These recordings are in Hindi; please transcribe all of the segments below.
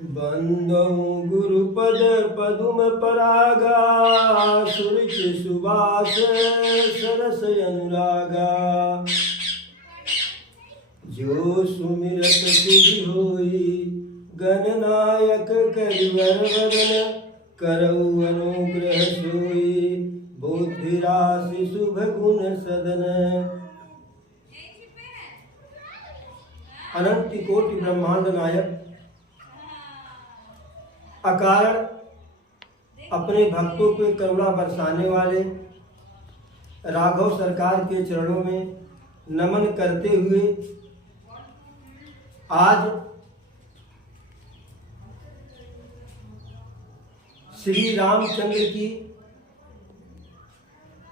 बंदौ गुरुपद पदुम परागा सुरुच सुबास सरस अनुरागा। जो सुमिरत सिद्धि होई गणनायक करिवर वदन। करौ अनुग्रह सोई बुद्धि राशि शुभ गुण सदन। अनंत कोटि ब्रह्मांड नायक अकारण अपने भक्तों पे करुणा बरसाने वाले राघव सरकार के चरणों में नमन करते हुए आज श्री रामचंद्र की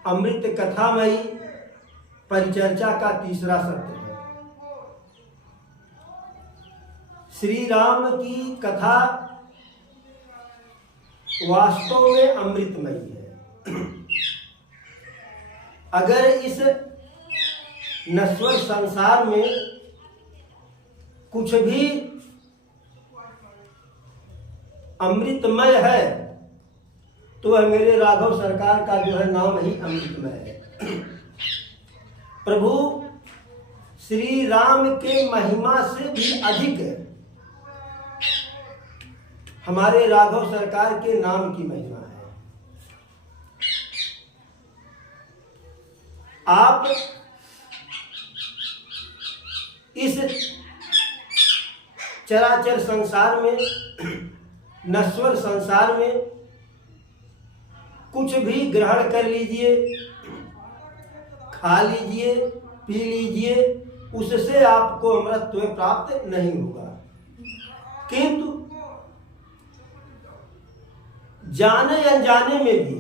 अमृत कथामयी परिचर्चा का तीसरा सत्र है। श्री राम की कथा वास्तव में अमृतमयी है। अगर इस नश्वर संसार में कुछ भी अमृतमय है तो वह मेरे राघव सरकार का जो है नाम ही अमृतमय है। प्रभु श्री राम के महिमा से भी अधिक है हमारे राघव सरकार के नाम की महिमा है। आप इस चराचर संसार में नश्वर संसार में कुछ भी ग्रहण कर लीजिए, खा लीजिए, पी लीजिए, उससे आपको अमृतत्व प्राप्त नहीं होगा। किंतु जाने अनजाने में भी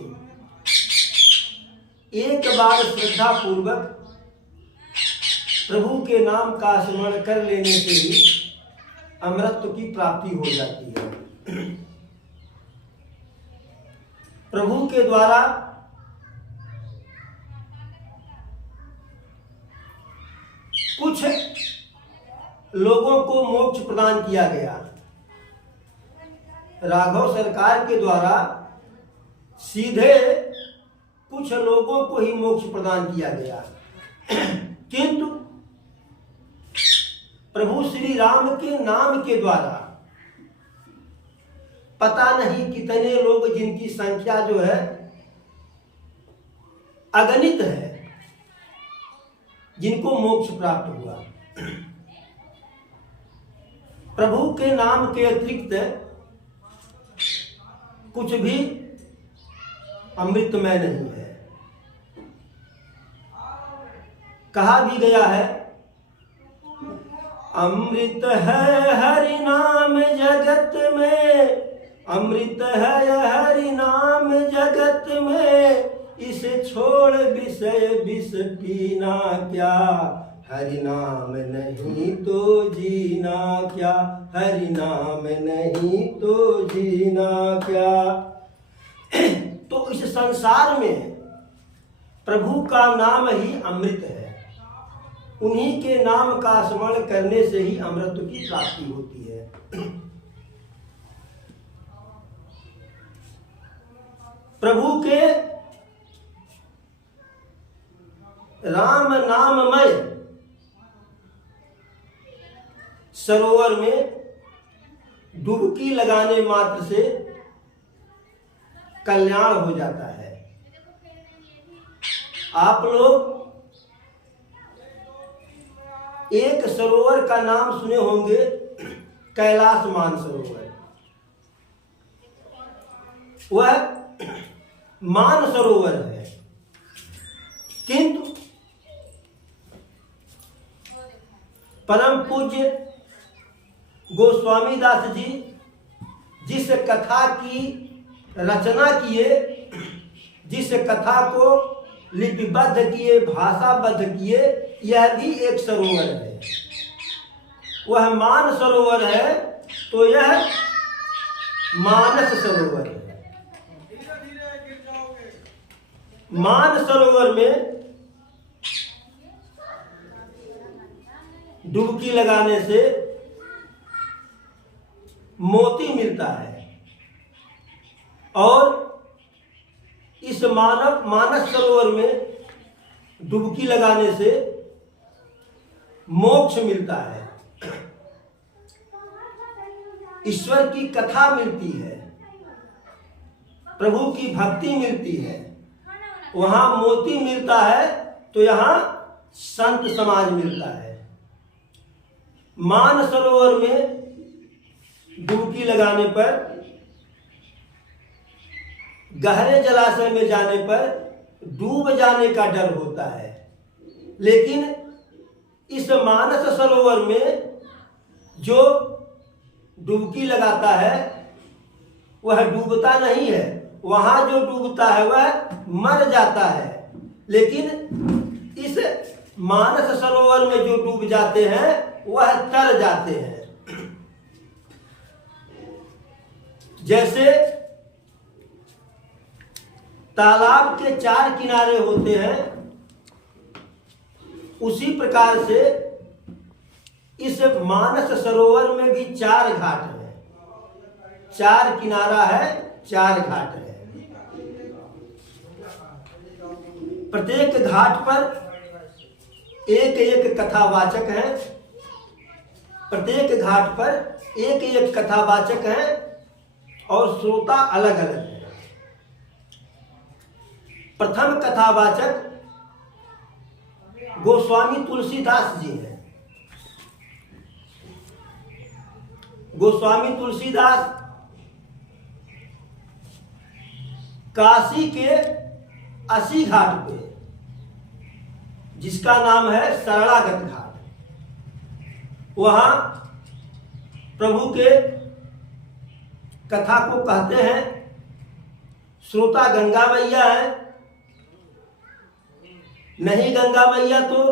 एक बार श्रद्धा पूर्वक प्रभु के नाम का स्मरण कर लेने से ही अमृतत्व की प्राप्ति हो जाती है। प्रभु के द्वारा कुछ लोगों को मोक्ष प्रदान किया गया। राघव सरकार के द्वारा सीधे कुछ लोगों को ही मोक्ष प्रदान किया गया, किंतु प्रभु श्री राम के नाम के द्वारा पता नहीं कितने लोग, जिनकी संख्या जो है अगणित है, जिनको मोक्ष प्राप्त हुआ। प्रभु के नाम के अतिरिक्त कुछ भी अमृतमय नहीं है। कहा भी गया है, अमृत है हरि नाम जगत में, अमृत है हरि नाम जगत में, इसे छोड़ विषय विष पीना क्या, हरि नाम नहीं तो जीना क्या, हरि नाम नहीं तो जीना क्या। तो इस संसार में प्रभु का नाम ही अमृत है। उन्हीं के नाम का स्मरण करने से ही अमृत की प्राप्ति होती है। प्रभु के राम नाममय सरोवर में डुबकी लगाने मात्र से कल्याण हो जाता है। आप लोग एक सरोवर का नाम सुने होंगे, कैलाश मानसरोवर। वह मानसरोवर है, किंतु परम पूज्य गोस्वामी दास जी जिस कथा की रचना किए, जिस कथा को लिपिबद्ध किए, भाषाबद्ध किए, यह भी एक सरोवर है। वह मान सरोवर है तो यह मानस सरोवर है। मान सरोवर में डुबकी लगाने से मोती मिलता है। और इस मानस सरोवर में डुबकी लगाने से मोक्ष मिलता है, ईश्वर की कथा मिलती है, प्रभु की भक्ति मिलती है। वहां मोती मिलता है तो यहाँ संत समाज मिलता है। मान सरोवर में डुबकी लगाने पर, गहरे जलाशय में जाने पर डूब जाने का डर होता है, लेकिन इस मानस सरोवर में जो डुबकी लगाता है वह डूबता नहीं है। वहां जो डूबता है वह मर जाता है, लेकिन इस मानस सरोवर में जो डूब जाते हैं वह तर जाते हैं। जैसे तालाब के 4 किनारे होते हैं, उसी प्रकार से इस मानस सरोवर में भी 4 घाट हैं। 4 किनारा है, 4 घाट है। प्रत्येक घाट पर एक एक कथावाचक है, प्रत्येक घाट पर एक एक कथावाचक है और श्रोता अलग अलग है। प्रथम कथावाचक गोस्वामी तुलसीदास जी हैं। गोस्वामी तुलसीदास काशी के 80 घाट पे, जिसका नाम है शरणागत घाट, वहां प्रभु के कथा को कहते हैं। श्रोता गंगा मैया है, नहीं गंगा मैया तो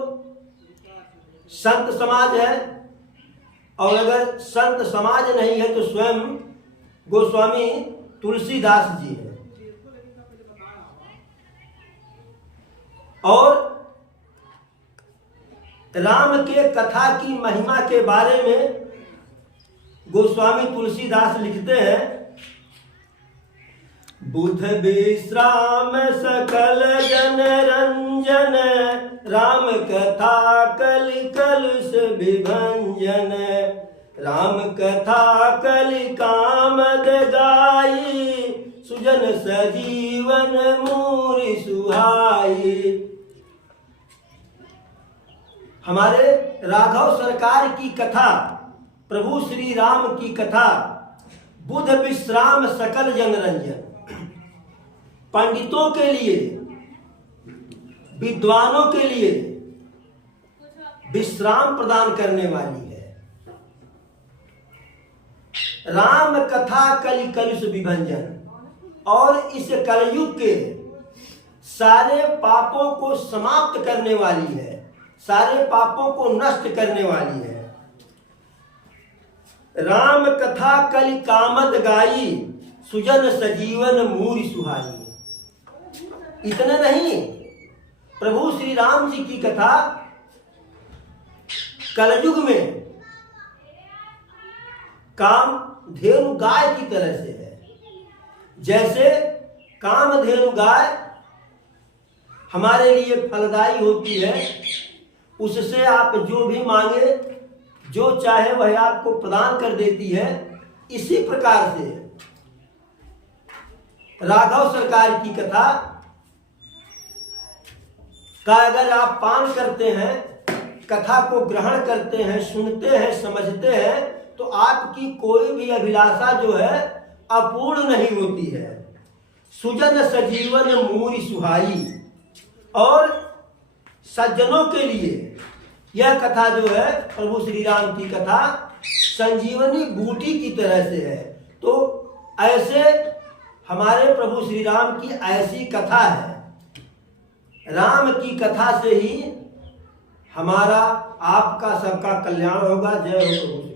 संत समाज है, और अगर संत समाज नहीं है तो स्वयं गोस्वामी तुलसीदास जी हैं। और राम के कथा की महिमा के बारे में गोस्वामी तुलसीदास लिखते हैं, बुध विश्राम सकल जन रंजन, राम कथा कलि कलुष विभंजन, राम कथा कलि कामद गाई, सुजन सजीवन मूरि सुहाई। हमारे राघव सरकार की कथा, प्रभु श्री राम की कथा, बुध विश्राम सकल जन रंजन, पंडितों के लिए, विद्वानों के लिए विश्राम प्रदान करने वाली है। राम कथा कलि कलुष विभंजन, और इस कलयुग के सारे पापों को समाप्त करने वाली है, सारे पापों को नष्ट करने वाली है। राम कथा कलि कामद गाई, सुजन सजीवन मूरि सुहाई। इतने नहीं, प्रभु श्री राम जी की कथा कलयुग में कामधेनु गाय की तरह से है। जैसे कामधेनु गाय हमारे लिए फलदायी होती है, उससे आप जो भी मांगे, जो चाहे वह आपको प्रदान कर देती है, इसी प्रकार से राघव सरकार की कथा का अगर आप पान करते हैं, कथा को ग्रहण करते हैं, सुनते हैं, समझते हैं, तो आपकी कोई भी अभिलाषा जो है अपूर्ण नहीं होती है। सुजन सजीवन मूरि सुहाई, और सज्जनों के लिए यह कथा जो है, प्रभु श्री राम की कथा संजीवनी बूटी की तरह से है। तो ऐसे हमारे प्रभु श्री राम की ऐसी कथा है। राम की कथा से ही हमारा आपका सबका कल्याण होगा। जय हो प्रभु।